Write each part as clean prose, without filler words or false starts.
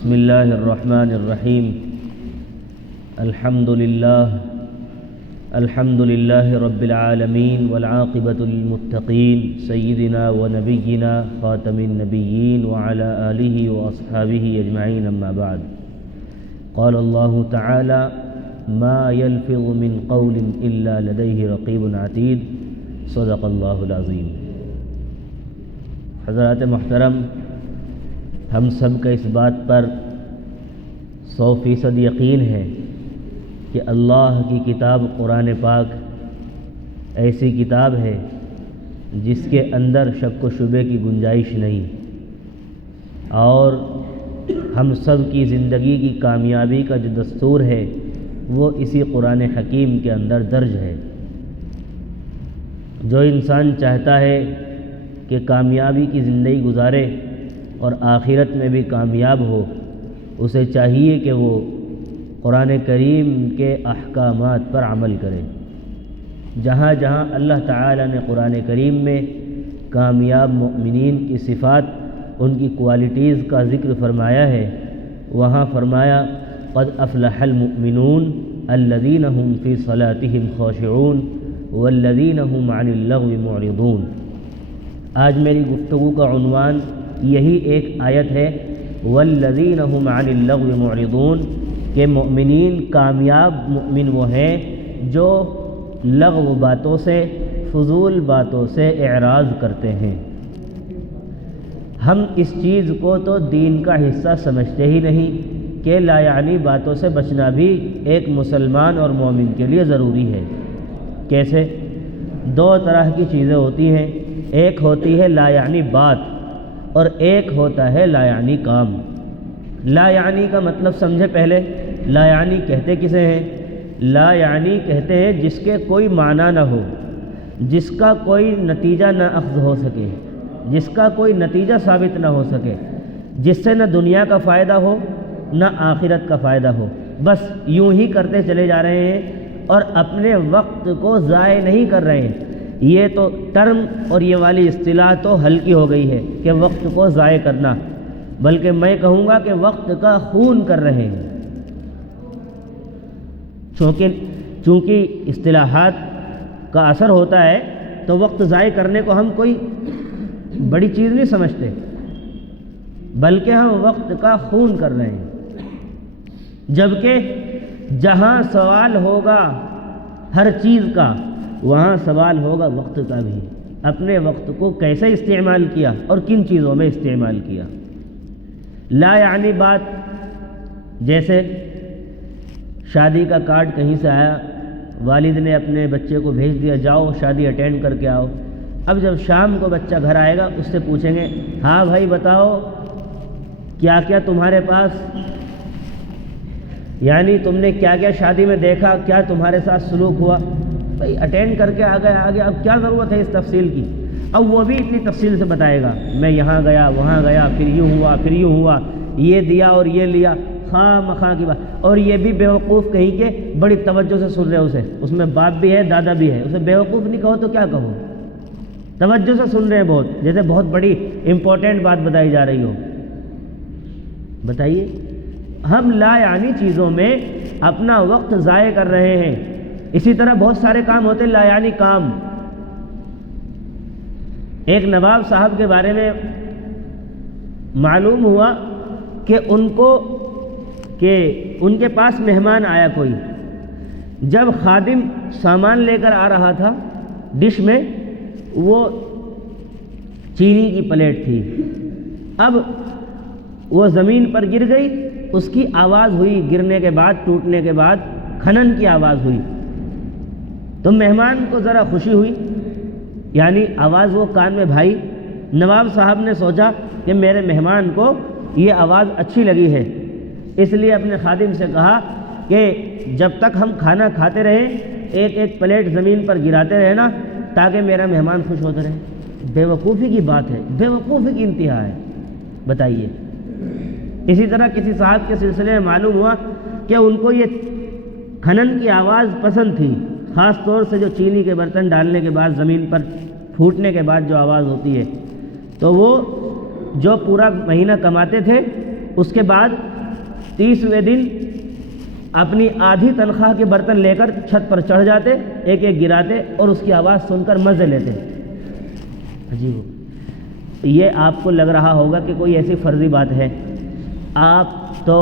بسم اللہ الرحمن الرحیم الحمد للہ رب العالمین والعاقبۃ للمتقین سیدنا ونبینا خاتم النبیین وعلی آلہ واصحابہ اجمعین اما بعد قال اللہ تعالی ما يلفظ من قول الا لدیہ رقیب عتید صدق اللہ العظیم۔ حضرات محترم، ہم سب کا اس بات پر 100% یقین ہے کہ اللہ کی کتاب قرآن پاک ایسی کتاب ہے جس کے اندر شک و شبے کی گنجائش نہیں، اور ہم سب کی زندگی کی کامیابی کا جو دستور ہے وہ اسی قرآن حکیم کے اندر درج ہے۔ جو انسان چاہتا ہے کہ کامیابی کی زندگی گزارے اور آخرت میں بھی کامیاب ہو، اسے چاہیے کہ وہ قرآن کریم کے احکامات پر عمل کرے۔ جہاں جہاں اللہ تعالی نے قرآن کریم میں کامیاب مؤمنین کی صفات، ان کی کوالٹیز کا ذکر فرمایا ہے، وہاں فرمایا قد افلح المؤمنون الذین هم فی صلاتهم خاشعون والذین هم عن اللغو معرضون۔ آج میری گفتگو کا عنوان یہی ایک آیت ہے، والذین هم عن اللغو معرضون، کہ مؤمنین کامیاب مؤمن وہ ہیں جو لغو باتوں سے، فضول باتوں سے اعراض کرتے ہیں۔ ہم اس چیز کو تو دین کا حصہ سمجھتے ہی نہیں کہ لا یعنی باتوں سے بچنا بھی ایک مسلمان اور مومن کے لیے ضروری ہے۔ کیسے؟ دو طرح کی چیزیں ہوتی ہیں، ایک ہوتی ہے لا یعنی بات اور ایک ہوتا ہے لا یعنی کام۔ لا یعنی کا مطلب سمجھے پہلے۔ لا یعنی کہتے کسے ہیں؟ لا یعنی کہتے ہیں جس کے کوئی معنی نہ ہو، جس کا کوئی نتیجہ نہ اخذ ہو سکے، جس کا کوئی نتیجہ ثابت نہ ہو سکے، جس سے نہ دنیا کا فائدہ ہو نہ آخرت کا فائدہ ہو، بس یوں ہی کرتے چلے جا رہے ہیں اور اپنے وقت کو ضائع نہیں کر رہے ہیں۔ یہ تو ٹرم اور یہ والی اصطلاح تو ہلکی ہو گئی ہے کہ وقت کو ضائع کرنا، بلکہ میں کہوں گا کہ وقت کا خون کر رہے ہیں۔ چونکہ اصطلاحات کا اثر ہوتا ہے تو وقت ضائع کرنے کو ہم کوئی بڑی چیز نہیں سمجھتے، بلکہ ہم وقت کا خون کر رہے ہیں۔ جبکہ جہاں سوال ہوگا ہر چیز کا، وہاں سوال ہوگا وقت کا بھی۔ اپنے وقت کو کیسے استعمال کیا اور کن چیزوں میں استعمال کیا۔ لا یعنی بات، جیسے شادی کا کارڈ کہیں سے آیا، والد نے اپنے بچے کو بھیج دیا جاؤ شادی اٹینڈ کر کے آؤ۔ اب جب شام کو بچہ گھر آئے گا اس سے پوچھیں گے ہاں بھائی بتاؤ کیا کیا تمہارے پاس، یعنی تم نے کیا کیا شادی میں دیکھا، کیا تمہارے ساتھ سلوک ہوا۔ بھائی اٹینڈ کر کے آ گیا، اب کیا ضرورت ہے اس تفصیل کی؟ اب وہ بھی اتنی تفصیل سے بتائے گا، میں یہاں گیا وہاں گیا، پھر یوں ہوا، یہ دیا اور یہ لیا، خواہ مخواہ کی بات۔ اور یہ بھی بیوقوف کہیں کہ بڑی توجہ سے سن رہے اسے، اس میں باپ بھی ہے دادا بھی ہے، اسے بیوقوف نہیں کہو تو کیا کہو، توجہ سے سن رہے ہیں بہت، جیسے بہت بڑی امپورٹنٹ بات بتائی جا رہی ہو۔ بتائیے، ہم لا یعنی چیزوں میں اپنا وقت ضائع کر رہے ہیں۔ اسی طرح بہت سارے کام ہوتے لا یعنی کام۔ ایک نواب صاحب کے بارے میں معلوم ہوا کہ ان کے پاس مہمان آیا کوئی، جب خادم سامان لے کر آ رہا تھا ڈش میں، وہ چینی کی پلیٹ تھی، اب وہ زمین پر گر گئی، اس کی آواز ہوئی، گرنے کے بعد ٹوٹنے کے بعد کھنن کی آواز ہوئی، تو مہمان کو ذرا خوشی ہوئی، یعنی آواز وہ کان میں بھائی۔ نواب صاحب نے سوچا کہ میرے مہمان کو یہ آواز اچھی لگی ہے، اس لیے اپنے خادم سے کہا کہ جب تک ہم کھانا کھاتے رہیں ایک ایک پلیٹ زمین پر گراتے رہنا تاکہ میرا مہمان خوش ہوتا رہے۔ بیوقوفی کی بات ہے، بیوقوفی کی انتہا ہے۔ بتائیے، اسی طرح کسی صاحب کے سلسلے میں معلوم ہوا کہ ان کو یہ کھنن کی آواز پسند تھی، خاص طور سے جو چینی کے برتن ڈالنے کے بعد زمین پر پھوٹنے کے بعد جو آواز ہوتی ہے، تو وہ جو پورا مہینہ کماتے تھے اس کے بعد 30ویں دن اپنی آدھی تنخواہ کے برتن لے کر چھت پر چڑھ جاتے، ایک ایک گراتے اور اس کی آواز سن کر مزے لیتے۔ عجیب، یہ آپ کو لگ رہا ہوگا کہ کوئی ایسی فرضی بات ہے۔ آپ تو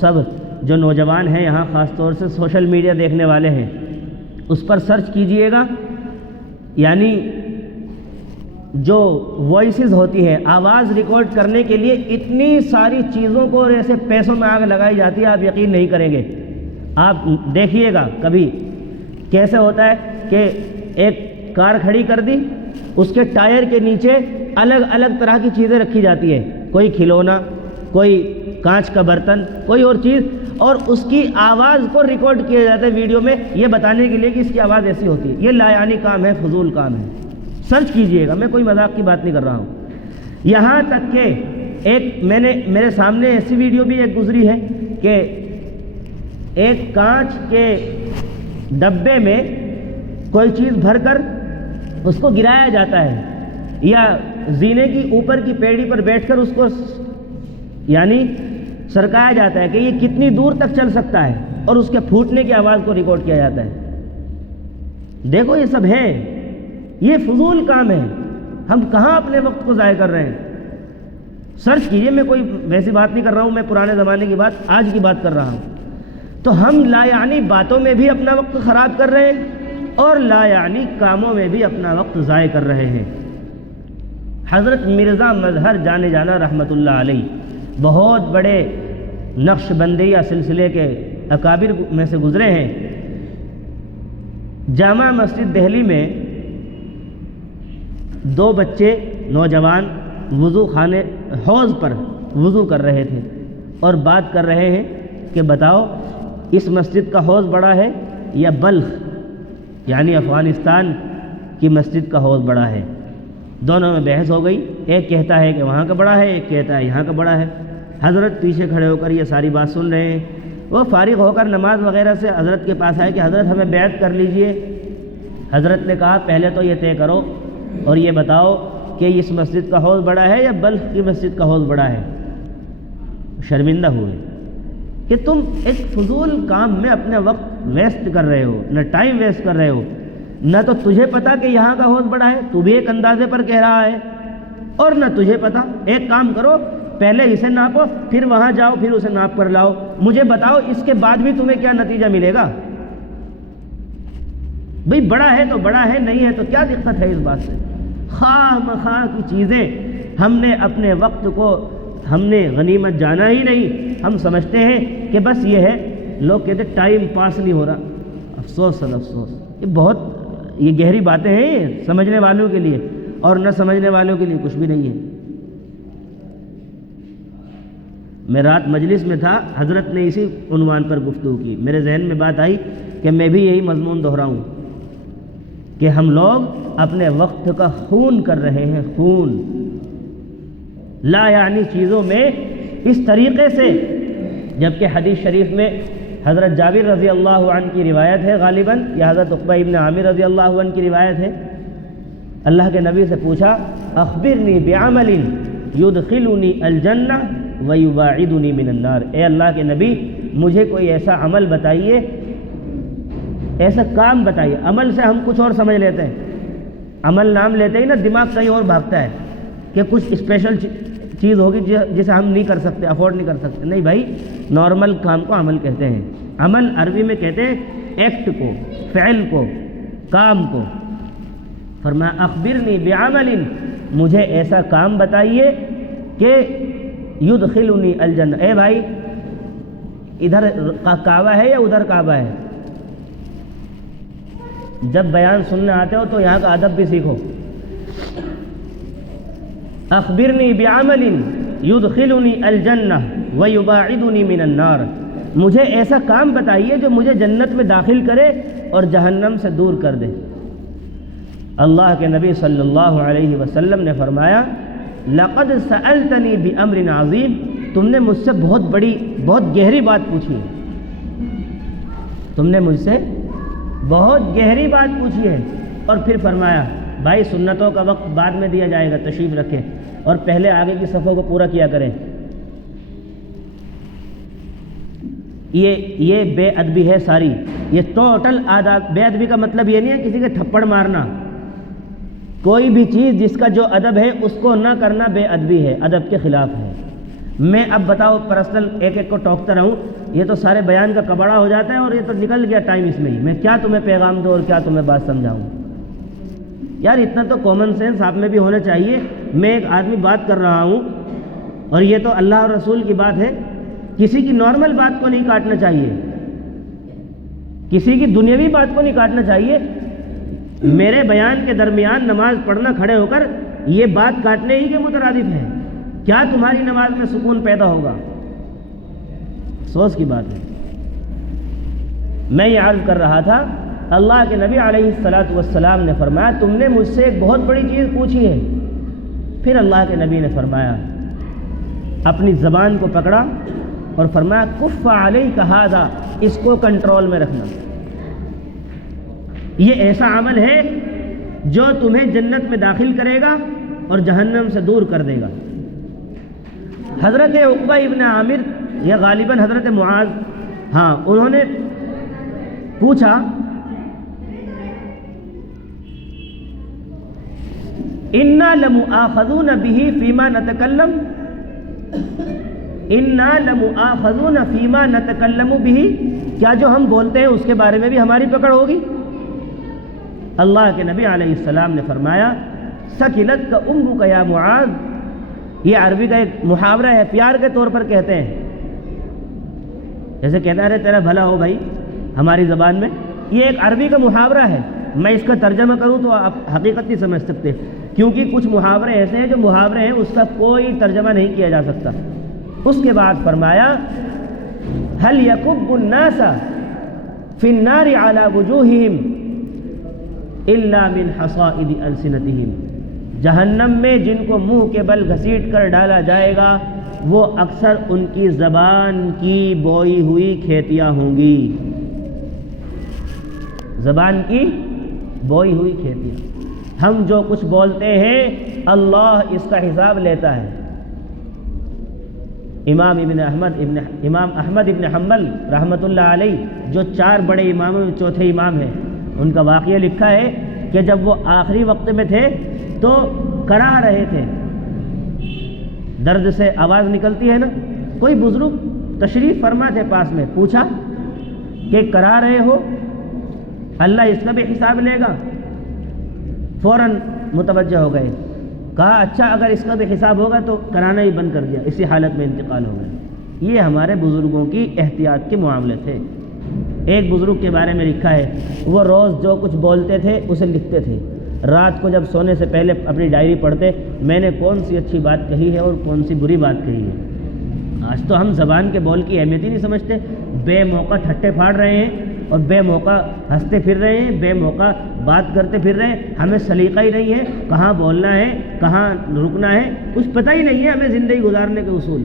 سب جو نوجوان ہیں یہاں خاص طور سے سوشل میڈیا دیکھنے والے ہیں، اس پر سرچ کیجئے گا، یعنی جو وائسز ہوتی ہیں، آواز ریکارڈ کرنے کے لیے اتنی ساری چیزوں کو ایسے پیسوں میں آگ لگائی جاتی ہے، آپ یقین نہیں کریں گے۔ آپ دیکھیے گا کبھی کیسے ہوتا ہے کہ ایک کار کھڑی کر دی، اس کے ٹائر کے نیچے الگ الگ طرح کی چیزیں رکھی جاتی ہیں، کوئی کھلونا، کوئی کانچ کا برتن، کوئی اور چیز، اور اس کی آواز کو ریکارڈ کیا جاتا ہے ویڈیو میں، یہ بتانے کے لیے کہ اس کی آواز ایسی ہوتی ہے۔ یہ لا یعنی کام ہے، فضول کام ہے، سرچ کیجئے گا، میں کوئی مذاق کی بات نہیں کر رہا ہوں۔ یہاں تک کہ میرے سامنے ایسی ویڈیو بھی ایک گزری ہے کہ ایک کانچ کے ڈبے میں کوئی چیز بھر کر اس کو گرایا جاتا ہے، یا زینے کی اوپر کی پیڑھی پر بیٹھ کر اس کو یعنی سرکایا جاتا ہے کہ یہ کتنی دور تک چل سکتا ہے، اور اس کے پھوٹنے کی آواز کو ریکارڈ کیا جاتا ہے۔ دیکھو یہ سب ہے، یہ فضول کام ہے، ہم کہاں اپنے وقت کو ضائع کر رہے ہیں؟ سرچ کیجئے، میں کوئی ویسی بات نہیں کر رہا ہوں، میں پرانے زمانے کی بات، آج کی بات کر رہا ہوں۔ تو ہم لا یعنی باتوں میں بھی اپنا وقت خراب کر رہے ہیں اور لا یعنی کاموں میں بھی اپنا وقت ضائع کر رہے ہیں۔ حضرت مرزا مظہر جانے جانا رحمۃ اللہ علیہ بہت بڑے نقش بندیہ سلسلے کے اکابر میں سے گزرے ہیں۔ جامع مسجد دہلی میں دو بچے نوجوان وضو خانے حوض پر وضو کر رہے تھے اور بات کر رہے ہیں کہ بتاؤ اس مسجد کا حوض بڑا ہے یا بلخ یعنی افغانستان کی مسجد کا حوض بڑا ہے؟ دونوں میں بحث ہو گئی، ایک کہتا ہے کہ وہاں کا بڑا ہے، ایک کہتا ہے یہاں کا بڑا ہے۔ حضرت پیچھے کھڑے ہو کر یہ ساری بات سن رہے ہیں۔ وہ فارغ ہو کر نماز وغیرہ سے حضرت کے پاس آئے کہ حضرت ہمیں بیعت کر لیجئے۔ حضرت نے کہا پہلے تو یہ طے کرو اور یہ بتاؤ کہ اس مسجد کا حوض بڑا ہے یا بلخ کی مسجد کا حوض بڑا ہے؟ شرمندہ ہوئے کہ تم ایک فضول کام میں اپنا وقت ویسٹ کر رہے ہو، نہ ٹائم ویسٹ کر رہے ہو، نہ تو تجھے پتا کہ یہاں کا حوض بڑا ہے، تو بھی ایک اندازے پر کہہ رہا ہے، اور نہ تجھے پتا۔ ایک کام کرو، پہلے اسے ناپو، پھر وہاں جاؤ، پھر اسے ناپ کر لاؤ، مجھے بتاؤ اس کے بعد بھی تمہیں کیا نتیجہ ملے گا؟ بھئی بڑا ہے تو بڑا ہے، نہیں ہے تو کیا دقت ہے اس بات سے؟ خواہ مخواہ کی چیزیں ہم نے اپنے وقت کو ہم نے غنیمت جانا ہی نہیں، ہم سمجھتے ہیں کہ بس یہ ہے، لوگ کہتے ہیں ٹائم پاس نہیں ہو رہا۔ افسوس افسوس، یہ گہری باتیں ہیں، یہ سمجھنے والوں کے لیے، اور نہ سمجھنے والوں کے لیے کچھ بھی نہیں ہے۔ میں رات مجلس میں تھا، حضرت نے اسی عنوان پر گفتگو کی، میرے ذہن میں بات آئی کہ میں بھی یہی مضمون دہراؤں کہ ہم لوگ اپنے وقت کا خون کر رہے ہیں، خون لا یعنی چیزوں میں اس طریقے سے، جبکہ حدیث شریف میں حضرت جابر رضی اللہ عنہ کی روایت ہے غالباً، یا حضرت عقبہ ابن عامر رضی اللہ عنہ کی روایت ہے، اللہ کے نبی سے پوچھا اخبرنی بعمل یدخلنی الجنہ ویباعدنی من النار، اے اللہ کے نبی مجھے کوئی ایسا عمل بتائیے، ایسا کام بتائیے۔ عمل سے ہم کچھ اور سمجھ لیتے ہیں، عمل نام لیتے ہی نا دماغ کہیں اور بھاگتا ہے کہ کچھ اسپیشل چیز ہوگی جسے ہم نہیں کر سکتے، افورڈ نہیں کر سکتے۔ نہیں بھائی، نارمل کام کو عمل کہتے ہیں۔ عمل عربی میں کہتے ہیں ایکٹ کو، فعل کو، کام کو۔ فرمایا اخبرنی بعمل، مجھے ایسا کام بتائیے کہ یدخلنی الجنہ۔ اے بھائی ادھر کعبہ ہے یا ادھر کعبہ ہے؟ جب بیان سننے آتے ہو تو یہاں کا ادب بھی سیکھو۔ اخبرنی بعمل یدخلنی الجنہ ویباعدنی من النار، مجھے ایسا کام بتائیے جو مجھے جنت میں داخل کرے اور جہنم سے دور کر دے۔ اللہ کے نبی صلی اللہ علیہ وسلم نے فرمایا لقد سألتنی بأمر عظیم، تم نے مجھ سے بہت گہری بات پوچھی ہے، تم نے مجھ سے بہت گہری بات پوچھی ہے۔ اور پھر فرمایا بھائی سنتوں کا وقت بعد میں دیا جائے گا، تشریف رکھیں اور پہلے آگے کی صفوں کو پورا کیا کریں۔ یہ بے ادبی ہے ساری. یہ ٹوٹل آداب. بے ادبی کا مطلب یہ نہیں ہے کسی کے تھپڑ مارنا. کوئی بھی چیز جس کا جو ادب ہے اس کو نہ کرنا بے ادبی ہے, ادب کے خلاف ہے. میں اب بتاؤ پرسنل ایک ایک کو ٹوکتا رہوں, یہ تو سارے بیان کا کباڑا ہو جاتا ہے اور یہ تو نکل گیا ٹائم اس میں ہی. میں کیا تمہیں پیغام دوں اور کیا تمہیں بات سمجھاؤں. یار اتنا تو کامن سینس آپ میں بھی ہونا چاہیے. میں ایک آدمی بات کر رہا ہوں اور یہ تو اللہ اور رسول کی بات ہے. کسی کی نارمل بات کو نہیں کاٹنا چاہیے, کسی کی دنیاوی بات کو نہیں کاٹنا چاہیے. میرے بیان کے درمیان نماز پڑھنا کھڑے ہو کر یہ بات کاٹنے ہی کے مترادف ہے. کیا تمہاری نماز میں سکون پیدا ہوگا؟ افسوس کی بات ہے. میں یہ عرض کر رہا تھا, اللہ کے نبی علیہ الصلاۃ والسلام نے فرمایا تم نے مجھ سے ایک بہت بڑی چیز پوچھی ہے. پھر اللہ کے نبی نے فرمایا, اپنی زبان کو پکڑا اور فرمایا کف علیک ھذا, اس کو کنٹرول میں رکھنا. یہ ایسا عمل ہے جو تمہیں جنت میں داخل کرے گا اور جہنم سے دور کر دے گا. حضرت عقبہ ابن عامر یا غالباً حضرت معاذ, ہاں انہوں نے پوچھا انا لمؤاخذون به فیما نتکلم, انا لمؤاخذون فیما نتکلم به, کیا جو ہم بولتے ہیں اس کے بارے میں بھی ہماری پکڑ ہوگی؟ اللہ کے نبی علیہ السلام نے فرمایا سکلت کا امک یا معاذ. یہ عربی کا ایک محاورہ ہے, پیار کے طور پر کہتے ہیں. جیسے کہتا ہے ارے تیرا بھلا ہو بھائی ہماری زبان میں. یہ ایک عربی کا محاورہ ہے. میں اس کا ترجمہ کروں تو آپ حقیقت نہیں سمجھ سکتے, کیونکہ کچھ محاورے ایسے ہیں جو محاورے ہیں اس کا کوئی ترجمہ نہیں کیا جا سکتا. اس کے بعد فرمایا هل يكب الناس في النار على وجوههم الا من حصائد السنتهم, جہنم میں جن کو منہ کے بل گھسیٹ کر ڈالا جائے گا وہ اکثر ان کی زبان کی بوئی ہوئی کھیتیاں ہوں گی. زبان کی بوئی ہوئی کھیتیاں. ہم جو کچھ بولتے ہیں اللہ اس کا حساب لیتا ہے. امام احمد ابن حنبل رحمۃ اللہ علیہ جو 4 بڑے اماموں میں چوتھے امام ہیں, ان کا واقعہ لکھا ہے کہ جب وہ آخری وقت میں تھے تو کرا رہے تھے, درد سے آواز نکلتی ہے نا. کوئی بزرگ تشریف فرما تھے پاس میں, پوچھا کہ کرا رہے ہو, اللہ اس کا بھی حساب لے گا؟ فوراً متوجہ ہو گئے, کہا اچھا اگر اس کا بھی حساب ہوگا تو کرانا ہی بند کر دیا, اسی حالت میں انتقال ہو گیا. یہ ہمارے بزرگوں کی احتیاط کے معاملے تھے. ایک بزرگ کے بارے میں لکھا ہے وہ روز جو کچھ بولتے تھے اسے لکھتے تھے. رات کو جب سونے سے پہلے اپنی ڈائری پڑھتے, میں نے کون سی اچھی بات کہی ہے اور کون سی بری بات کہی ہے. آج تو ہم زبان کے بول کی اہمیت ہی نہیں سمجھتے. بے موقع ٹھٹے پھاڑ رہے ہیں اور بے موقع ہنستے پھر رہے ہیں, بے موقع بات کرتے پھر رہے ہیں. ہمیں سلیقہ ہی نہیں ہے کہاں بولنا ہے کہاں رکنا ہے, کچھ پتہ ہی نہیں ہے ہمیں زندگی گزارنے کے اصول.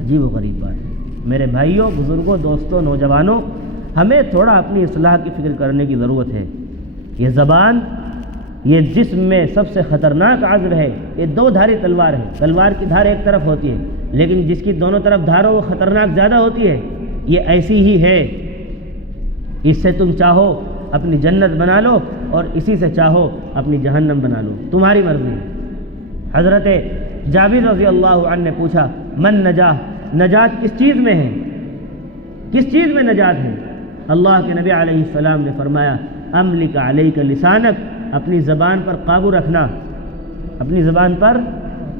عجیب و غریب بات ہے. میرے بھائیوں, بزرگوں, دوستوں, نوجوانوں, ہمیں تھوڑا اپنی اصلاح کی فکر کرنے کی ضرورت ہے. یہ زبان یہ جسم میں سب سے خطرناک عذر ہے. یہ 2 دھاری تلوار ہے. تلوار کی دھار ایک طرف ہوتی ہے لیکن جس کی دونوں طرف دھار ہو وہ خطرناک زیادہ ہوتی ہے. یہ ایسی ہی ہے. اس سے تم چاہو اپنی جنت بنا لو اور اسی سے چاہو اپنی جہنم بنا لو, تمہاری مرضی. حضرت جابر رضی اللہ عنہ نے پوچھا من نجاح, نجات کس چیز میں ہے, کس چیز میں نجات ہے؟ اللہ کے نبی علیہ السلام نے فرمایا املک علیک لسانک, اپنی زبان پر قابو رکھنا, اپنی زبان پر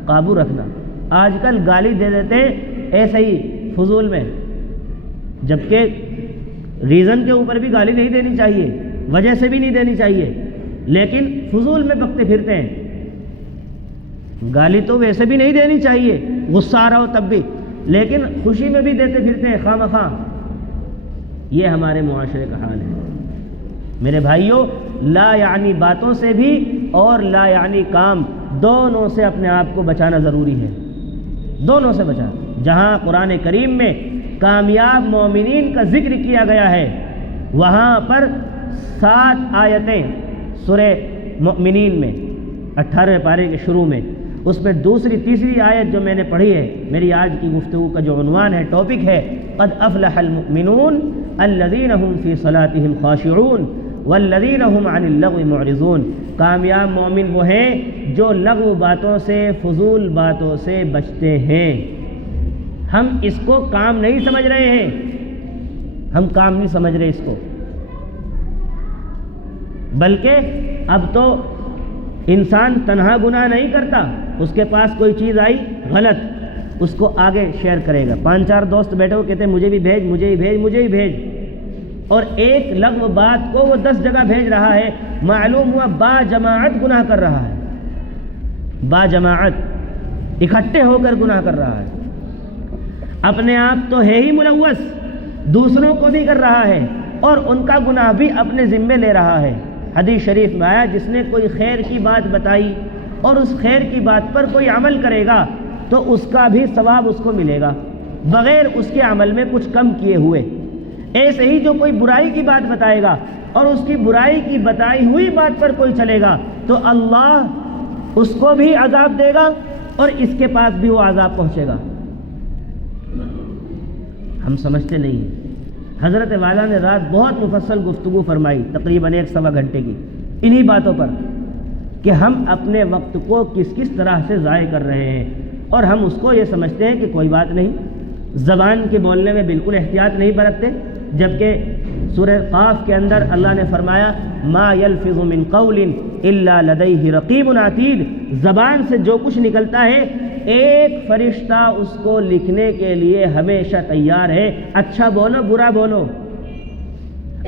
قابو رکھنا. آج کل گالی دے دیتے ایسے ہی فضول میں, جبکہ ریزن کے اوپر بھی گالی نہیں دینی چاہیے, وجہ سے بھی نہیں دینی چاہیے, لیکن فضول میں بکتے پھرتے ہیں. گالی تو ویسے بھی نہیں دینی چاہیے, غصہ آ رہا ہو تب بھی, لیکن خوشی میں بھی دیتے پھرتے ہیں خواہ مخواہ. یہ ہمارے معاشرے کا حال ہے. میرے بھائیوں, لا یعنی باتوں سے بھی اور لا یعنی کام دونوں سے اپنے آپ کو بچانا ضروری ہے, دونوں سے بچانا. جہاں قرآن کریم میں کامیاب مومنین کا ذکر کیا گیا ہے وہاں پر 7 آیتیں سورہ مومنین میں 18ویں پارے کے شروع میں, اس میں دوسری تیسری آیت جو میں نے پڑھی ہے، میری آج کی گفتگو کا جو عنوان ہے، ٹاپک ہے، قد افلح المؤمنون الذین هم فی صلاتهم خاشعون والذین هم عن اللغو معرضون۔ کامیاب مومن وہ ہیں جو لغو باتوں سے، فضول باتوں سے بچتے ہیں۔ ہم اس کو کام نہیں سمجھ رہے ہیں، ہم کام نہیں سمجھ رہے اس کو، بلکہ اب تو انسان تنہا گناہ نہیں کرتا، اس کے پاس کوئی چیز آئی غلط، اس کو آگے شیئر کرے گا۔ 5-4 دوست بیٹھے ہو کہتے ہیں مجھے بھی بھیج، مجھے بھی بھیج، مجھے بھی بھیج، اور ایک لغو بات کو وہ 10 جگہ بھیج رہا ہے، معلوم ہوا با جماعت گناہ کر رہا ہے، با جماعت اکٹھے ہو کر گناہ کر رہا ہے۔ اپنے آپ تو ہے ہی ملوث، دوسروں کو بھی کر رہا ہے، اور ان کا گناہ بھی اپنے ذمے لے رہا ہے۔ حدیث شریف میں آیا جس نے کوئی خیر کی بات بتائی اور اس خیر کی بات پر کوئی عمل کرے گا تو اس کا بھی ثواب اس کو ملے گا بغیر اس کے عمل میں کچھ کم کیے ہوئے۔ ایسے ہی جو کوئی برائی کی بات بتائے گا اور اس کی برائی کی بتائی ہوئی بات پر کوئی چلے گا تو اللہ اس کو بھی عذاب دے گا اور اس کے پاس بھی وہ عذاب پہنچے گا۔ ہم سمجھتے نہیں ہیں۔ حضرت والا نے رات بہت مفصل گفتگو فرمائی، تقریباً 1-1.25 گھنٹے کی، انہی باتوں پر کہ ہم اپنے وقت کو کس کس طرح سے ضائع کر رہے ہیں، اور ہم اس کو یہ سمجھتے ہیں کہ کوئی بات نہیں، زبان کے بولنے میں بالکل احتیاط نہیں برتتے، جبکہ سورہ قاف کے اندر اللہ نے فرمایا ما یلفظ من قول الا لدیہ رقیب عتید، زبان سے جو کچھ نکلتا ہے ایک فرشتہ اس کو لکھنے کے لیے ہمیشہ تیار ہے۔ اچھا بولو، برا بولو،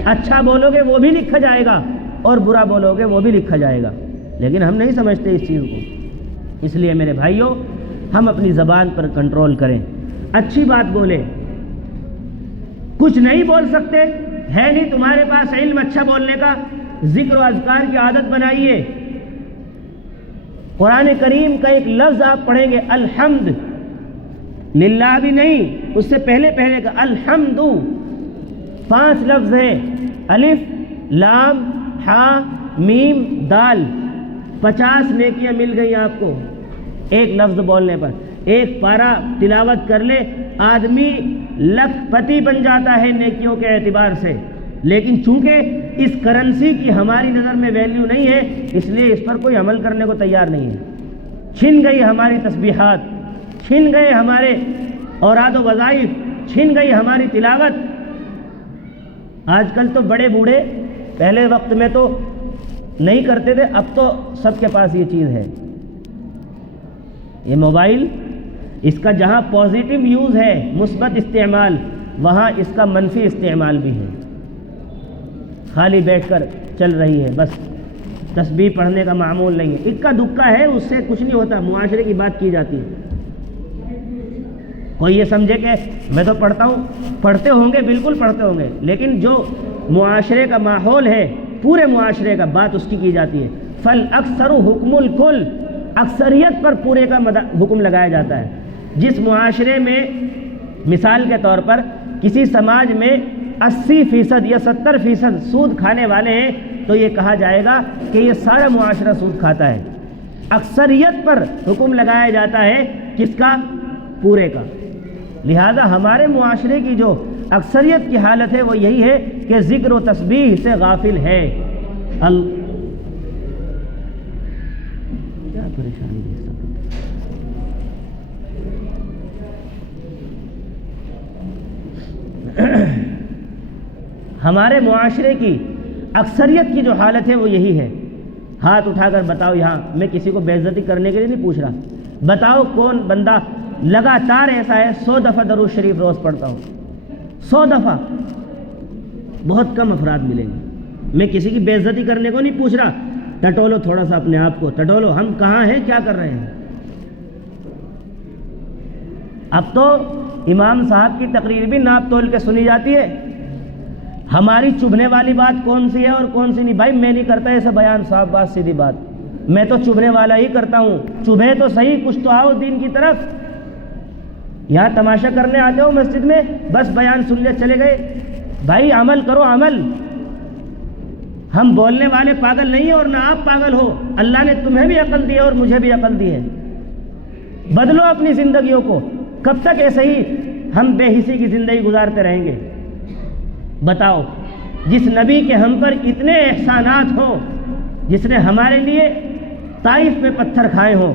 اچھا بولو گے وہ بھی لکھا جائے گا اور برا بولو گے وہ بھی لکھا جائے گا، لیکن ہم نہیں سمجھتے اس چیز کو۔ اس لیے میرے بھائیوں، ہم اپنی زبان پر کنٹرول کریں، اچھی بات بولیں۔ کچھ نہیں بول سکتے ہے نہیں تمہارے پاس علم اچھا بولنے کا، ذکر و اذکار کی عادت بنائیے۔ قرآن کریم کا ایک لفظ آپ پڑھیں گے الحمد للہ بھی نہیں، اس سے پہلے کا الحمد، 5 لفظ ہیں، الف لام ہا میم دال، 50 نیکیاں مل گئی آپ کو ایک لفظ بولنے پر۔ ایک پارہ تلاوت کر لے آدمی لکھ پتی بن جاتا ہے نیکیوں کے اعتبار سے، لیکن چونکہ اس کرنسی کی ہماری نظر میں ویلیو نہیں ہے اس لیے اس پر کوئی عمل کرنے کو تیار نہیں ہے۔ چھن گئی ہماری تسبیحات، چھن گئے ہمارے اوراد و وظائف، چھن گئی ہماری تلاوت۔ آج کل تو بڑے بوڑھے، پہلے وقت میں تو نہیں کرتے تھے، اب تو سب کے پاس یہ چیز ہے، یہ موبائل، اس کا جہاں پازیٹیو یوز ہے، مثبت استعمال، وہاں اس کا منفی استعمال بھی ہے۔ خالی بیٹھ کر چل رہی ہے، بس تسبیح پڑھنے کا معمول نہیں ہے، اکا دکا ہے، اس سے کچھ نہیں ہوتا، معاشرے کی بات کی جاتی ہے۔ کوئی یہ سمجھے کہ میں تو پڑھتا ہوں، پڑھتے ہوں گے، بالکل پڑھتے ہوں گے، لیکن جو معاشرے کا ماحول ہے، پورے معاشرے کا بات اس کی جاتی ہے۔ فالاکثر حکم الکل، اکثریت پر پورے کا حکم لگایا جاتا ہے۔ جس معاشرے میں مثال کے طور پر کسی سماج میں 80% یا 70% سود کھانے والے ہیں تو یہ کہا جائے گا کہ یہ سارا معاشرہ سود کھاتا ہے۔ اکثریت پر حکم لگایا جاتا ہے کس کا؟ پورے کا۔ لہذا ہمارے معاشرے کی جو اکثریت کی حالت ہے وہ یہی ہے کہ ذکر و تسبیح سے غافل ہے۔ کیا پریشانی ہے؟ ہمارے معاشرے کی اکثریت کی جو حالت ہے وہ یہی ہے۔ ہاتھ اٹھا کر بتاؤ، یہاں میں کسی کو بے عزتی کرنے کے لیے نہیں پوچھ رہا، بتاؤ کون بندہ لگاتار ایسا ہے 100 دفعہ درود شریف روز پڑھتا ہوں؟ 100 دفعہ؟ بہت کم افراد ملیں گے۔ میں کسی کی بے عزتی کرنے کو نہیں پوچھ رہا، ٹٹولو تھوڑا سا اپنے آپ کو، ٹٹولو ہم کہاں ہیں، کیا کر رہے ہیں۔ اب تو امام صاحب کی تقریر بھی ناپ تول کے سنی جاتی ہے۔ ہماری چبھنے والی بات کون سی ہے اور کون سی نہیں؟ بھائی میں نہیں کرتا ایسا بیان، صاحب بات سیدھی بات، میں تو چبھنے والا ہی کرتا ہوں۔ چبھے تو صحیح، کچھ تو آؤ دین کی طرف۔ یہاں تماشا کرنے آتے ہو مسجد میں، بس بیان سن لے چلے گئے۔ بھائی عمل کرو، عمل۔ ہم بولنے والے پاگل نہیں ہیں اور نہ آپ پاگل ہو، اللہ نے تمہیں بھی عقل دی ہے اور مجھے بھی عقل دی ہے۔ بدلو اپنی زندگیوں کو. کب تک ایسے ہی ہم بے حسی کی زندگی گزارتے رہیں گے؟ بتاؤ، جس نبی کے ہم پر اتنے احسانات ہوں، جس نے ہمارے لیے طائف میں پتھر کھائے ہوں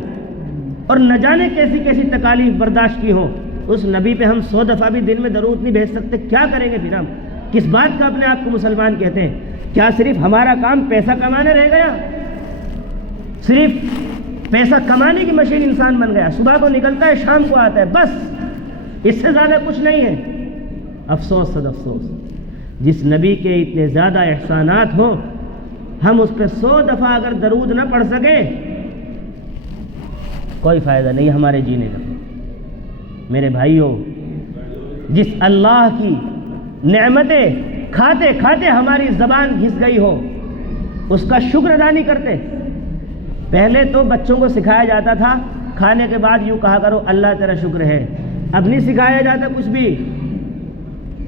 اور نہ جانے کیسی کیسی تکالیف برداشت کی ہوں، اس نبی پہ ہم 100 دفعہ بھی دن میں درود نہیں بھیج سکتے؟ کیا کریں گے پھر ہم؟ کس بات کا اپنے آپ کو مسلمان کہتے ہیں؟ کیا صرف ہمارا کام پیسہ کمانے رہ گیا؟ صرف پیسہ کمانے کی مشین انسان بن گیا؟ صبح کو نکلتا ہے، شام کو آتا ہے، بس اس سے زیادہ کچھ نہیں ہے. افسوس صد افسوس، جس نبی کے اتنے زیادہ احسانات ہوں، ہم اس پہ 100 دفعہ اگر درود نہ پڑھ سکیں، کوئی فائدہ نہیں ہمارے جینے کا. میرے بھائیوں، جس اللہ کی نعمتیں کھاتے کھاتے ہماری زبان گھس گئی ہو، اس کا شکر ادا نہیں کرتے. پہلے تو بچوں کو سکھایا جاتا تھا کھانے کے بعد یوں کہا کرو اللہ تیرا شکر ہے. اب نہیں سکھایا جاتا کچھ بھی.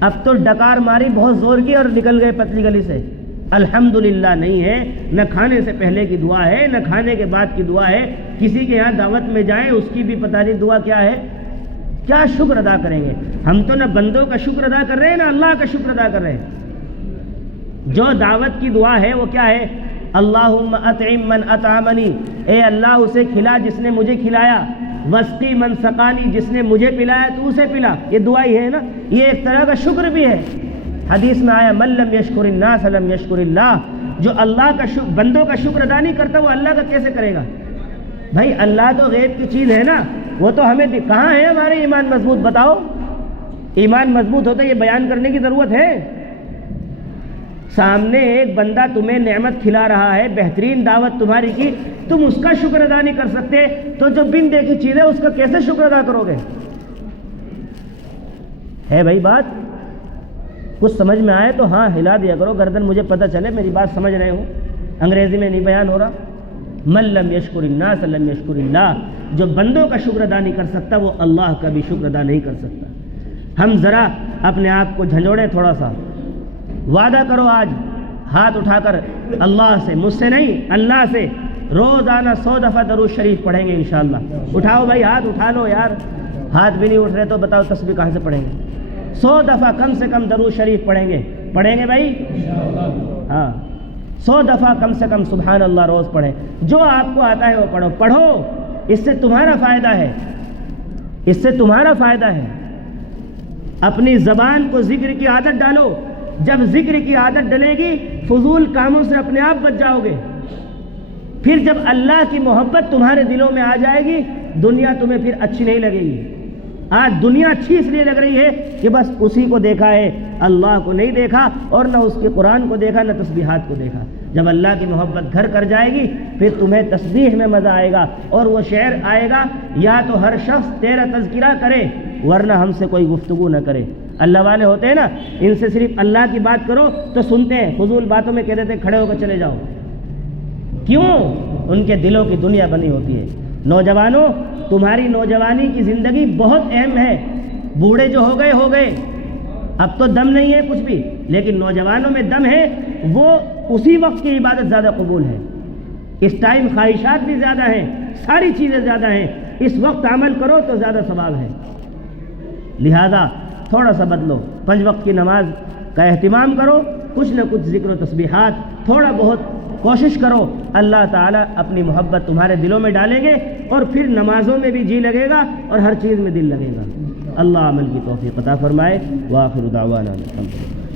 اب تو ڈکار ماری بہت زور کی اور نکل گئے پتلی گلی سے. الحمدللہ نہیں ہے، نہ کھانے سے پہلے کی دعا ہے، نہ کھانے کے بعد کی دعا ہے. کسی کے یہاں دعوت میں جائیں، اس کی بھی پتہ نہیں دعا کیا ہے. کیا شکر ادا کریں گے؟ ہم تو نہ بندوں کا شکر ادا کر رہے ہیں، نہ اللہ کا شکر ادا کر رہے ہیں. جو دعوت کی دعا ہے وہ کیا ہے؟ اللہم اطعم من اطعمنی، اے اللہ اسے کھلا جس نے مجھے کھلایا. واسقی من سقانی، جس نے مجھے پلایا تو اسے پلا. یہ دعا ہی ہے نا، یہ ایک طرح کا شکر بھی ہے. حدیث میں آیا من لم یشکر الناس لم یشکر اللہ، جو اللہ کا بندوں کا شکر ادا نہیں کرتا وہ اللہ کا کیسے کرے گا؟ بھائی اللہ تو غیب کی چیز ہے نا، وہ تو ہمیں کہاں ہے ہمارے ایمان مضبوط؟ بتاؤ، ایمان مضبوط ہوتا ہے یہ بیان کرنے کی ضرورت ہے؟ سامنے ایک بندہ تمہیں نعمت کھلا رہا ہے، بہترین دعوت تمہاری کی، تم اس کا شکر ادا نہیں کر سکتے تو جو بن دیکھی چیز ہے اس کا کیسے شکر ادا کرو گے؟ ہے بھائی بات؟ کچھ سمجھ میں آئے تو ہاں ہلا دیا کرو گردن، مجھے پتہ چلے میری بات سمجھ رہے ہوں. انگریزی میں نہیں بیان ہو رہا. من لم یشکر الناس لم یشکر اللہ، جو بندوں کا شکر ادا نہیں کر سکتا وہ اللہ کا بھی شکر ادا نہیں کر سکتا. ہم ذرا اپنے آپ کو جھنجھوڑیں تھوڑا سا. وعدہ کرو آج ہاتھ اٹھا کر اللہ سے، مجھ سے نہیں اللہ سے، روزانہ 100 دفعہ درود شریف پڑھیں گے انشاءاللہ. اٹھاؤ بھائی ہاتھ اٹھا لو یار. ہاتھ بھی نہیں اٹھ رہے تو بتاؤ تسبیح کہاں سے پڑھیں گے؟ 100 دفعہ کم سے کم درود شریف پڑھیں گے بھائی. ہاں 100 دفعہ کم سے کم سبحان اللہ روز پڑھیں. جو آپ کو آتا ہے وہ پڑھو. اس سے تمہارا فائدہ ہے، اس سے تمہارا فائدہ ہے. اپنی زبان کو ذکر کی عادت ڈالو. جب ذکر کی عادت ڈلے گی فضول کاموں سے اپنے آپ بچ جاؤ گے. پھر جب اللہ کی محبت تمہارے دلوں میں آ جائے گی، دنیا تمہیں پھر اچھی نہیں لگے گی. آج دنیا اچھی اس لیے لگ رہی ہے کہ بس اسی کو دیکھا ہے، اللہ کو نہیں دیکھا، اور نہ اس کے قرآن کو دیکھا، نہ تسبیحات کو دیکھا. جب اللہ کی محبت گھر کر جائے گی پھر تمہیں تسبیح میں مزہ آئے گا. اور وہ شعر آئے گا، یا تو ہر شخص تیرا تذکرہ کرے ورنہ ہم سے کوئی گفتگو نہ کرے. اللہ والے ہوتے ہیں نا، ان سے صرف اللہ کی بات کرو تو سنتے ہیں، فضول باتوں میں کہہ دیتے کھڑے ہو کر چلے جاؤ. کیوں؟ ان کے دلوں کی دنیا بنی ہوتی ہے. نوجوانوں، تمہاری نوجوانی کی زندگی بہت اہم ہے. بوڑھے جو ہو گئے، اب تو دم نہیں ہے کچھ بھی، لیکن نوجوانوں میں دم ہے. وہ اسی وقت کی عبادت زیادہ قبول ہے. اس ٹائم خواہشات بھی زیادہ ہیں، ساری چیزیں زیادہ ہیں. اس وقت عمل کرو تو زیادہ ثواب ہے. لہذا تھوڑا سا بدلو. 5 وقت کی نماز کا اہتمام کرو، کچھ نہ کچھ ذکر و تسبیحات تھوڑا بہت کوشش کرو. اللہ تعالیٰ اپنی محبت تمہارے دلوں میں ڈالیں گے اور پھر نمازوں میں بھی جی لگے گا اور ہر چیز میں دل لگے گا. اللہ عمل کی توفیق عطا فرمائے. وآخر دعوانا الحمدللہ.